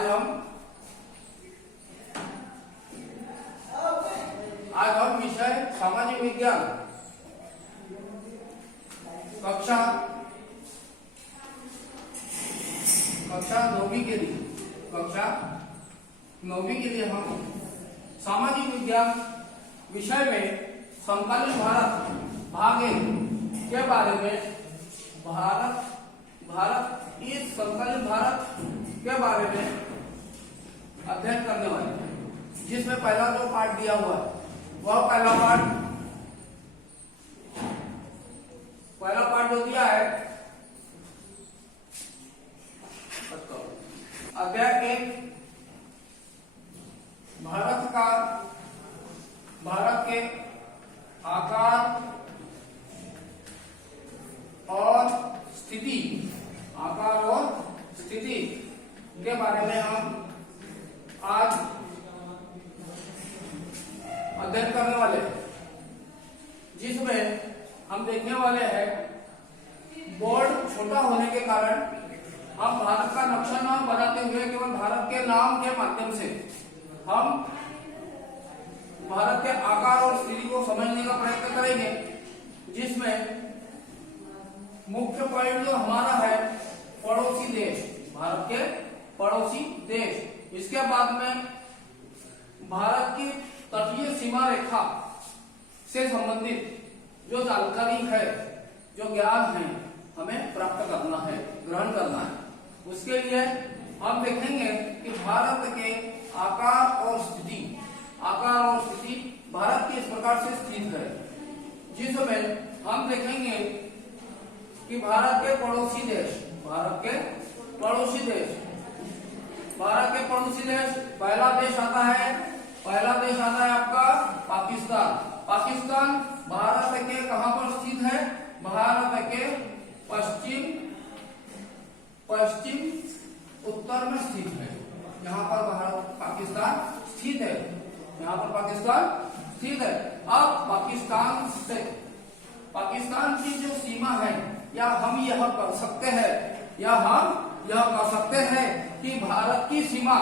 आज हम विषय सामाजिक विज्ञान कक्षा 9वीं के लिए हम सामाजिक विज्ञान विषय में समकालीन भारत भाग 1 के बारे में इस समकालीन भारत के बारे में अध्ययन करने वाले हैं, जिसमें पहला जो पार्ट दिया हुआ है वह पहला पार्ट जो दिया है अध्याय 1 भारत के आकार और स्थिति के बारे में हम आज अध्ययन करने वाले हैं, जिसमें हम देखने वाले हैं बोर्ड छोटा होने के कारण हम भारत का नक्शा न बनाते हुए केवल भारत के नाम के माध्यम से हम भारत के आकार और स्थिति को समझने का प्रयत्न करेंगे, जिसमें मुख्य पॉइंट जो हमारा है पड़ोसी देश, भारत के पड़ोसी देश। इसके बाद में भारत की तटीय सीमा रेखा से संबंधित जो जानकारी है, जो ज्ञान है, हमें प्राप्त करना है, ग्रहण करना है। उसके लिए हम देखेंगे कि भारत के आकार और स्थिति भारत की इस प्रकार से स्थित है, जिसमें हम देखेंगे कि भारत के पड़ोसी देश पहला देश आता है आपका पाकिस्तान। भारत के कहां पर स्थित है? भारत के पश्चिम उत्तर में स्थित है। यहाँ पर पाकिस्तान स्थित है। अब पाकिस्तान की जो सीमा है, या हम यह कह सकते हैं कि भारत की सीमा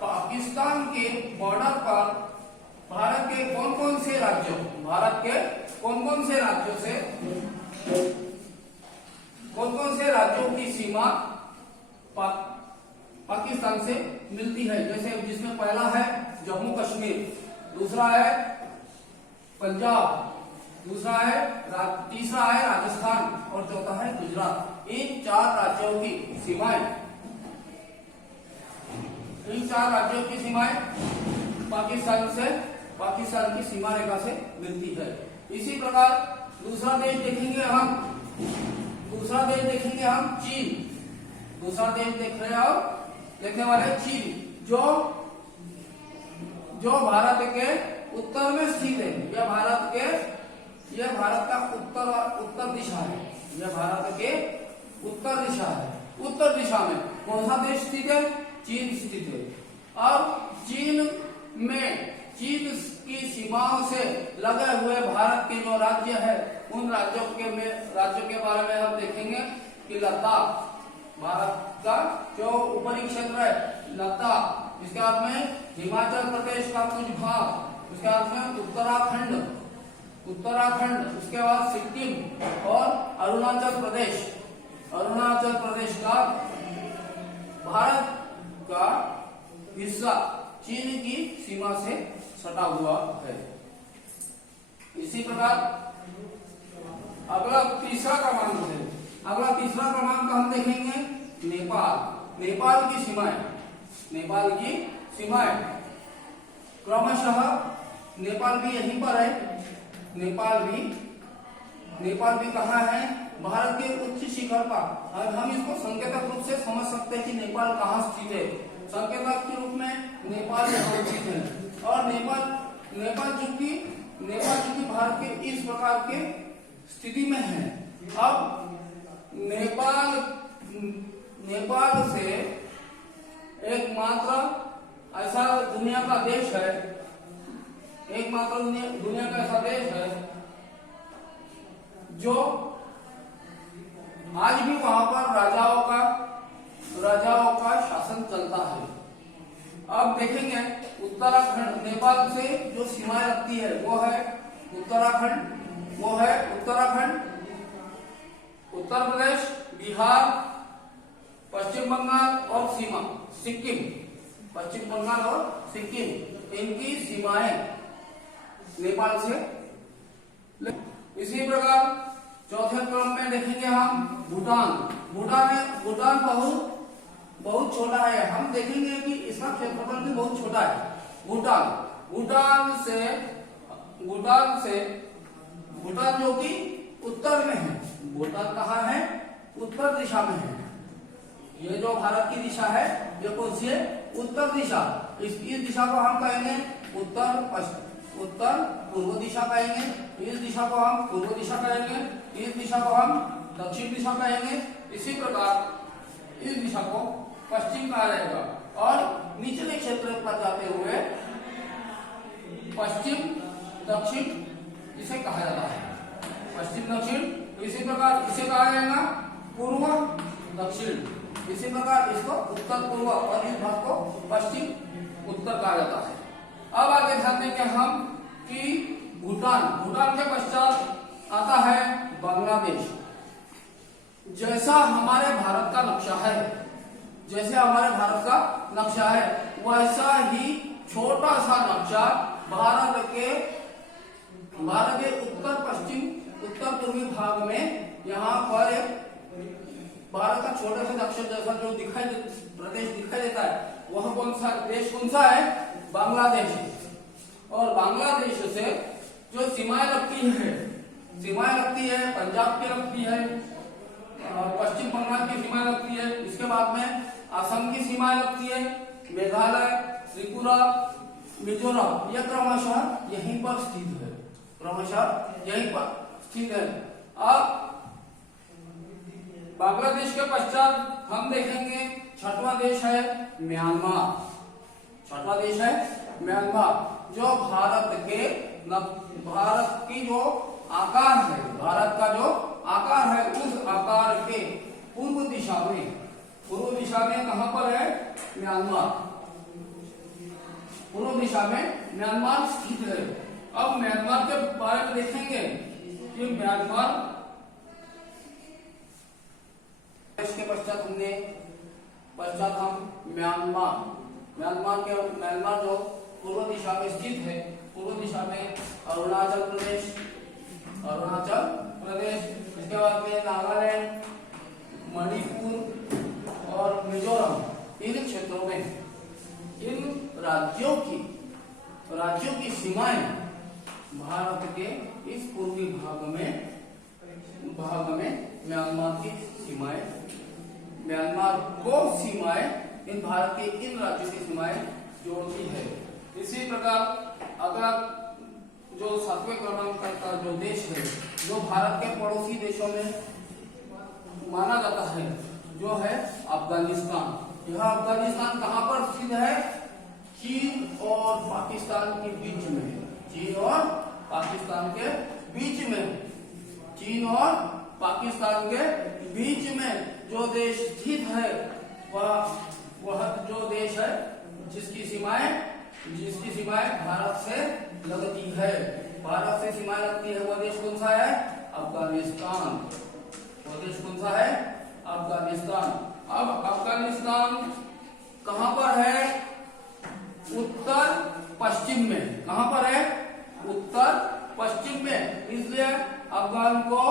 पाकिस्तान के बॉर्डर पर भारत के कौन कौन से राज्यों की सीमा पाकिस्तान से मिलती है। जैसे जिसमें पहला है जम्मू कश्मीर, दूसरा है पंजाब, तीसरा है राजस्थान और चौथा है गुजरात। इन चार राज्यों की सीमाएं पाकिस्तान की सीमा रेखा से मिलती है। इसी प्रकार दूसरा देश देखेंगे हम चीन। देखने वाले चीन, जो भारत के उत्तर में स्थित है। यह भारत का उत्तर दिशा है। उत्तर दिशा में कौन सा देश स्थित है? चीन स्थित है। अब चीन की सीमाओं से लगे हुए भारत के जो राज्य है, उन राज्यों के बारे में हम देखेंगे कि लद्दाख, भारत का जो ऊपरी क्षेत्र है लद्दाख, इसके बाद में हिमाचल प्रदेश का कुछ भाग, उसके बाद में उत्तराखंड, उसके बाद सिक्किम और अरुणाचल प्रदेश का भारत का हिस्सा चीन की सीमा से सटा हुआ है। इसी प्रकार अगला तीसरा क्रमांक हम देखेंगे नेपाल की सीमाएं क्रमशः नेपाल भी यहीं पर है। नेपाल भी कहाँ है? भारत के उच्च शिखर पर। हम इसको संकेतक रूप से समझ सकते हैं कि नेपाल कहाँ स्थित है। संकेतक के रूप में नेपाल स्थित है। और नेपाल चूंकि भारत के इस प्रकार के स्थिति में है। अब नेपाल से एकमात्र ऐसा दुनिया का ऐसा देश है जो आज भी वहां पर राजाओं का देखेंगे उत्तराखंड नेपाल से जो सीमाएं लगती है वो है उत्तराखंड, उत्तर प्रदेश, बिहार, पश्चिम बंगाल और सीमा सिक्किम, पश्चिम बंगाल और सिक्किम, इनकी सीमाएं नेपाल से। इसी प्रकार चौथे क्रम में देखेंगे हम भूटान। भूटान बहुत छोटा है। हम देखेंगे कि इसका क्षेत्रफल भी बहुत छोटा है। भूटान जो कि उत्तर में है। भूटान कहाँ है? उत्तर दिशा में है। ये जो भारत की दिशा है ये कौन सी है? उत्तर दिशा। इस दिशा को हम कहेंगे उत्तर पूर्व दिशा कहेंगे। इस दिशा को हम पूर्व दिशा कहेंगे। इस दिशा को हम दक्षिण दिशा कहेंगे। इसी प्रकार इस दिशा को पश्चिम कहा जाएगा और निचले क्षेत्र पर जाते हुए पश्चिम दक्षिण इसे कहा जाता है। पश्चिम दक्षिण। इसी प्रकार इसे कहा जाएगा पूर्व दक्षिण। इसी प्रकार इसको उत्तर पूर्व और इस भाग को पश्चिम उत्तर कहा जाता है। अब आगे ध्यान देंगे हम कि भूटान के पश्चात आता है बांग्लादेश। जैसा हमारे भारत का नक्शा है वैसा ही छोटा सा नक्शा भारत के उत्तर पूर्वी भाग में यहाँ पर भारत का छोटा सा नक्शा जैसा जो प्रदेश दिखाई देता है वह कौन सा है? बांग्लादेश। और बांग्लादेश से जो सीमाएं लगती है पंजाब की लगती है, पश्चिम बंगाल की सीमाएं लगती है। इसके बाद में असम की सीमाएं लगती है, मेघालय, त्रिपुरा, मिजोरम, यह क्रमशः यहीं पर स्थित है। अब बांग्लादेश के पश्चात हम देखेंगे छठवां देश है म्यांमार। जो भारत की जो आकार है, भारत का जो आकार है उस आकार के पूर्व दिशा में कहां पर है? म्यांमार। पूर्व दिशा में म्यांमार स्थित है। अब म्यांमार के बारे में देखेंगे कि म्यांमार देश के पश्चात हम म्यांमार जो पूर्व दिशा में स्थित है। पूर्व दिशा में अरुणाचल प्रदेश, इसके बाद में नागालैंड, मणिपुर और मिजोरम। इन क्षेत्रों में इन राज्यों की सीमाएं भारत के इस पूर्वी भाग में इन भारत के इन राज्यों की सीमाएं जोड़ती है। इसी प्रकार अगला जो 7वें क्रमांक का जो देश है जो भारत के पड़ोसी देशों में माना जाता है जो है अफगानिस्तान। यह अफगानिस्तान कहां पर स्थित है? चीन और पाकिस्तान के बीच में जो देश स्थित है वह जो देश है जिसकी सीमाएं भारत से लगती है। वह देश कौन सा है? अफगानिस्तान। अब अफगानिस्तान कहां पर है? उत्तर पश्चिम में। कहां पर है? उत्तर पश्चिम में। इसलिए अफगान को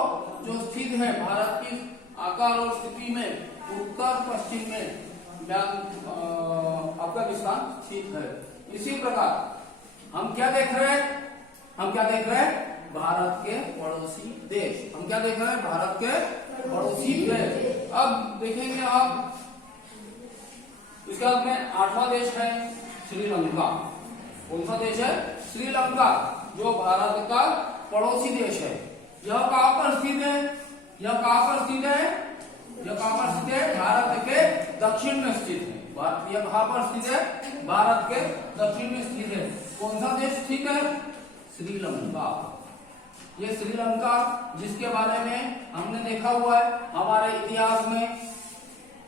जो स्थित है भारत की आकार और स्थिति में उत्तर पश्चिम में अफगानिस्तान स्थित है। इसी प्रकार हम क्या देख रहे हैं? भारत के पड़ोसी देश। अब देखेंगे आप इसके बाद में 8वां देश है श्रीलंका। कौन सा देश है? श्रीलंका, जो भारत का पड़ोसी देश है। यह कहां पर स्थित है? भारत के दक्षिण में स्थित है। भारत के दक्षिण में स्थित है। कौन सा देश स्थित है? श्रीलंका। ये श्रीलंका जिसके बारे में हमने देखा हुआ है हमारे इतिहास में,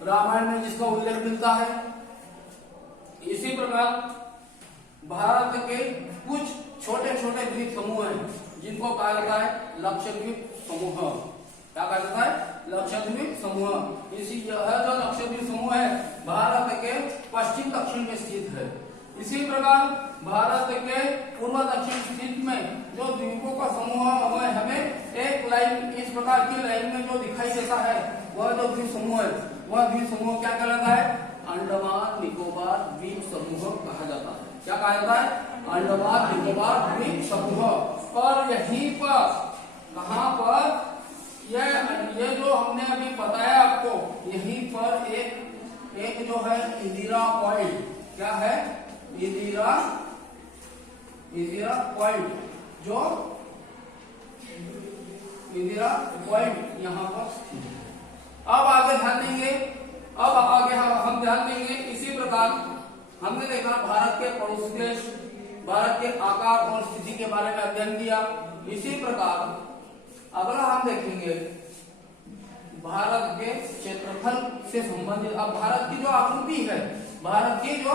रामायण में जिसका उल्लेख मिलता है। इसी प्रकार भारत के कुछ छोटे छोटे द्वीप समूह हैं जिनको कहा जाता है लक्षद्वीप समूह। क्या कहा जाता है? लक्षद्वीप समूह। इसी यह जो लक्षद्वीप समूह है भारत के पश्चिम दक्षिण में स्थित है। इसी प्रकार भारत के पूर्व दक्षिण स्थित में जो द्वीपों का समूह हमें एक लाइन इस प्रकार की लाइन में जो दिखाई देता है वह जो द्वीप समूह है वह द्वीप समूह क्या कहलाता है? अंडमान निकोबार द्वीप समूह कहा जाता है। क्या कहा जाता है? अंडमान निकोबार द्वीप समूह। और यहीं पर कहां पर ये जो हमने अभी बताया आपको, यहीं पर एक जो है इंदिरा पॉइंट, क्या है? इंदिरा पॉइंट, जो इंदिरा पॉइंट यहाँ पर स्थित है। अब आगे ध्यान देंगे, अब आगे हम ध्यान देंगे। इसी प्रकार हमने देखा भारत के पड़ोसी देश, भारत के आकार और स्थिति के बारे में अध्ययन किया। इसी प्रकार अगला हम देखेंगे भारत के क्षेत्रफल से संबंधित। अब भारत की जो आकृति है, भारत की जो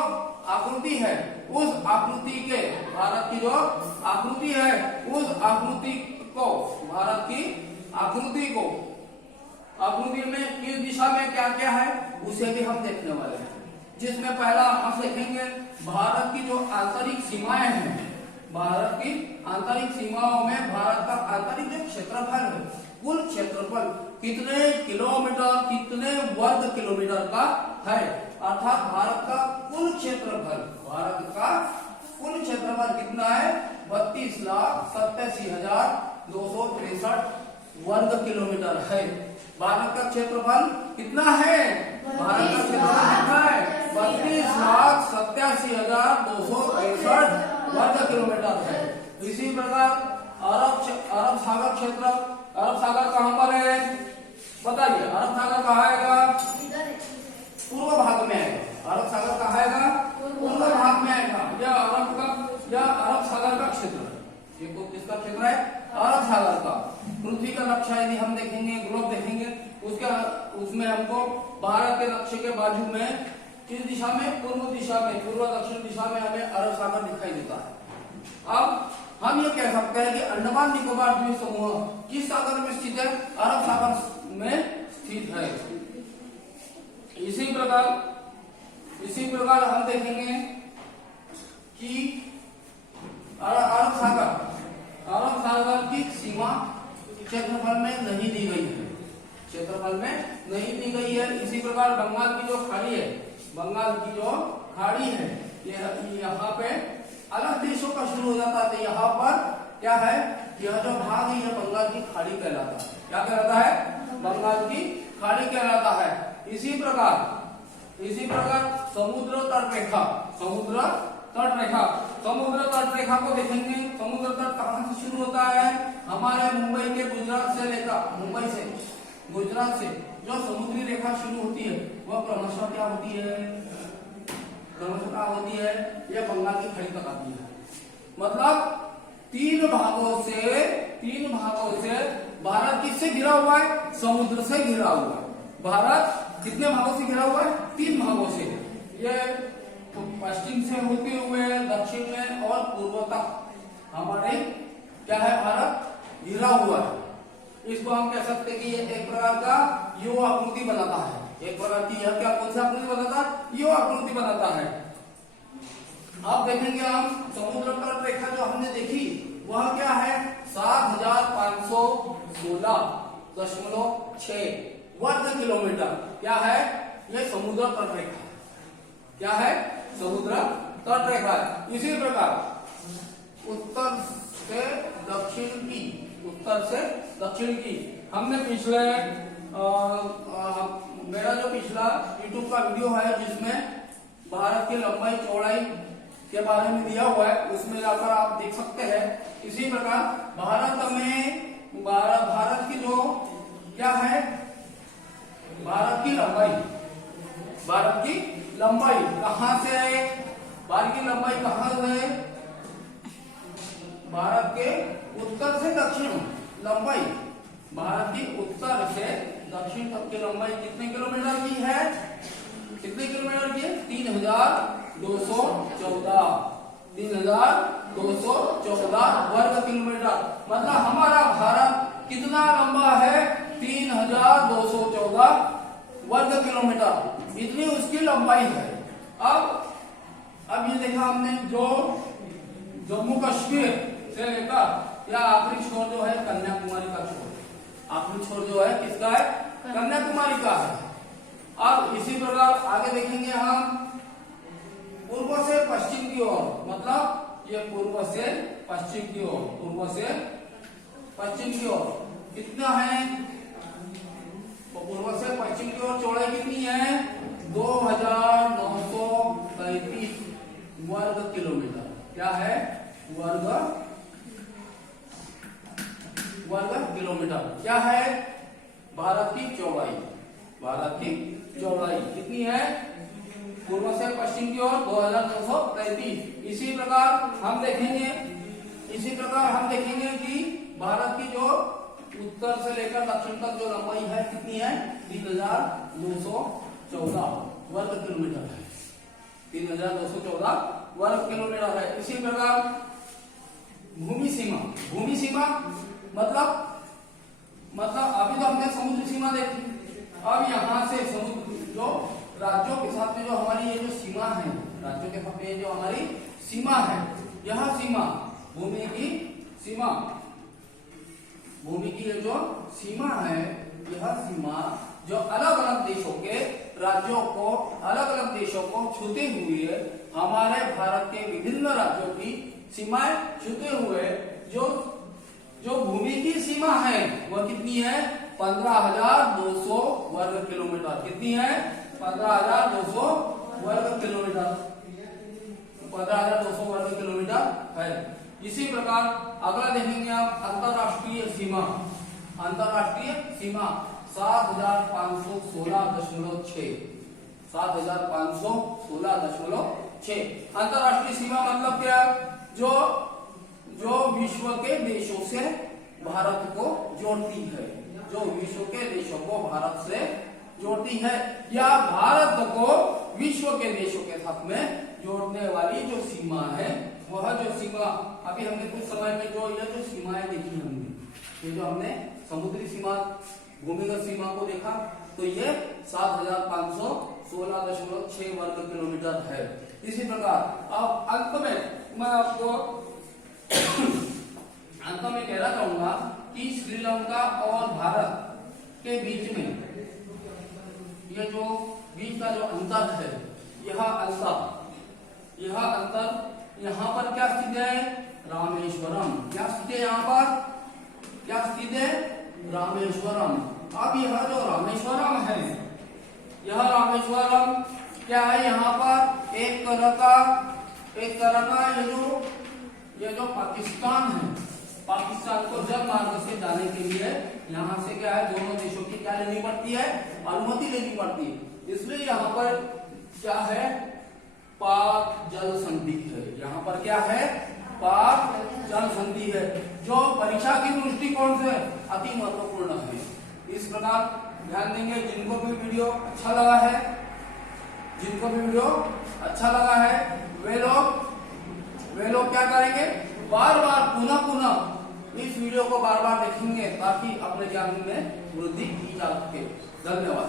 आकृति है उस आकृति के, भारत की जो आकृति है उस आकृति को, भारत की आकृति में किस दिशा में क्या क्या है उसे भी हम देखने वाले हैं। जिसमें पहला हम देखेंगे भारत की जो आंतरिक सीमाएं हैं, भारत की आंतरिक सीमाओं में भारत का आंतरिक जो क्षेत्रफल है, कुल क्षेत्रफल कितने किलोमीटर, कितने वर्ग किलोमीटर का है, अर्थात भारत का कुल क्षेत्रफल, भारत का कुल क्षेत्रफल कितना है? 32,87,263 वर्ग किलोमीटर है। भारत का क्षेत्रफल कितना है? भारत का क्षेत्रफल कितना है? 32,87,263 वर्ग किलोमीटर है। इसी प्रकार अरब सागर क्षेत्र, अरब सागर कहां पर है बताइए? अरब सागर कहाँ आएगा? पूर्व भाग में आएगा। अरब सागर कहाँ आएगा? पूर्व भाग में आएगा। यह अरब सागर का क्षेत्र है। ये किसका क्षेत्र है? अरब सागर का। पृथ्वी का नक्शा यदि हम देखेंगे, ग्लोब देखेंगे, उसमें हमको भारत के नक्शे के बाजू में किस दिशा में? पूर्व दिशा में, पूर्व दक्षिण दिशा में हमें अरब सागर दिखाई देता है। अब हम ये कह सकते हैं कि अंडमान निकोबार द्वीप समूह किस सागर में स्थित है? अरब सागर में स्थित है। इसी प्रकार हम देखेंगे कि अरब सागर की सीमा क्षेत्रफल में नहीं दी गई है, क्षेत्रफल में नहीं दी गई है। इसी प्रकार बंगाल की जो खाड़ी है, बंगाल की जो खाड़ी है, यहाँ पे अलग देशों का शुरू हो जाता है। यहाँ पर क्या है? यह जो भाग है यह बंगाल की खाड़ी कहलाता है। क्या कहलाता है? बंगाल की खाड़ी कहलाता है। इसी प्रकार समुद्र तट रेखा को देखेंगे। समुद्र तट कहां से शुरू होता है? हमारे मुंबई के गुजरात से जो समुद्री रेखा शुरू होती है वह क्रमशः क्या होती है? यह बंगाल की खाड़ी तक आती है। मतलब तीन भागों से भारत किससे घिरा हुआ है? समुद्र से घिरा हुआ है। भारत कितने भागों से घिरा हुआ है? 3 भागों से। ये पश्चिम से होते हुए दक्षिण में और पूर्व तक हमारे क्या है? भारत घिरा हुआ है। इसको हम कह सकते हैं कि ये एक प्रकार का यू आकृति बनाता है। एक प्रकार की यह क्या, कौन सा आकृति बनाता है? यू आकृति बनाता है। अब देखेंगे हम समुद्र तट रेखा जो हमने देखी वह क्या है? 7,516.6 वर्ग किलोमीटर। क्या है? यह समुद्र तट रेखा है। क्या है? समुद्र तट रेखा है। इसी प्रकार उत्तर से दक्षिण की हमने पिछले मेरा जो पिछला यूट्यूब का वीडियो है जिसमें भारत की लंबाई चौड़ाई के बारे में दिया हुआ है, उसमें जाकर आप देख सकते हैं। इसी प्रकार भारत की जो क्या है? भारत की लंबाई कहां से है? भारत की लंबाई कहां से है? भारत के उत्तर से दक्षिण लंबाई, भारत की उत्तर से दक्षिण तक की लंबाई कितने किलोमीटर की है? कितने किलोमीटर की है? 3,200 वर्ग किलोमीटर। मतलब हमारा भारत कितना लंबा है? 3214 वर्ग किलोमीटर, इतनी उसकी लंबाई है। अब ये देखा हमने, जो जम्मू कश्मीर से लेकर या आखिरी छोर जो है कन्याकुमारी का छोर, आखिरी छोर जो है किसका है? कन्याकुमारी का है। अब इसी प्रकार आगे देखेंगे हम पूर्व से पश्चिम की ओर, मतलब ये पूर्व से पश्चिम की ओर, पूर्व से पश्चिम की ओर कितना है? तो पूर्व से पश्चिम की ओर चौड़ाई कितनी है? 2933 वर्ग किलोमीटर। क्या है? वर्ग किलोमीटर। क्या है? भारत की चौड़ाई। भारत की चौड़ाई कितनी है? पूर्व से पश्चिम की ओर 2933। इसी प्रकार हम देखेंगे कि भारत की जो उत्तर से लेकर दक्षिण तक जो लंबाई है कितनी है? 3214 वर्ग किलोमीटर है। 3214 वर्ग किलोमीटर है। इसी प्रकार भूमि सीमा मतलब अभी तो हमने समुद्री सीमा देखी। अब यहाँ से समुद्र जो राज्यों के साथ में जो हमारी ये जो सीमा है, राज्यों के साथ में जो हमारी सीमा है, यह सीमा भूमि की ये जो सीमा है, यह सीमा जो अलग अलग देशों के राज्यों को, अलग अलग देशों को छूते हुए, हमारे भारत के विभिन्न राज्यों की सीमाएं छूते हुए जो भूमि की सीमा है वह कितनी है? 15,200 वर्ग किलोमीटर। कितनी है? 15,200 वर्ग किलोमीटर। 15,200 वर्ग किलोमीटर है। इसी प्रकार अगला देखेंगे आप अंतरराष्ट्रीय सीमा। 7,516.6 7,516.6 अंतरराष्ट्रीय सीमा मतलब क्या? जो विश्व के देशों से भारत को जोड़ती है, जो विश्व के देशों को भारत से जोड़ती है, या भारत को विश्व के देशों के साथ में जोड़ने वाली जो सीमा है, वह जो सीमा अभी हमने कुछ समय में जो सीमाएं देखी हमने, ये जो हमने समुद्री सीमा, भूमिगत सीमा को देखा, तो ये 7,516.6 वर्ग किलोमीटर है। इसी प्रकार अब अंत में मैं आपको कहना चाहूंगा कि श्रीलंका और भारत के बीच में ये जो बीच का जो अंतर है, यह अंतर यहाँ पर क्या स्थित है? रामेश्वरम। क्या स्थित है? यहाँ पर क्या स्थित है? रामेश्वरम। अब यह जो रामेश्वरम है, यह रामेश्वरम क्या है? यहाँ पर एक तरह का ये जो पाकिस्तान है, पाकिस्तान को जल मार्ग से जाने के लिए यहाँ से क्या है? दोनों देशों की क्या लेनी पड़ती है? अनुमति लेनी पड़ती है। इसलिए यहाँ पर क्या है? पाक जल संधि है। यहाँ पर क्या है? पाक जल संधि है, जो परीक्षा की दृष्टिकोण से अति महत्वपूर्ण है। इस प्रकार ध्यान देंगे। जिनको भी वीडियो अच्छा लगा है वे लोग क्या करेंगे? बार बार पुनः इस वीडियो को बार बार देखेंगे, ताकि अपने ज्ञान में वृद्धि की जा सके। धन्यवाद।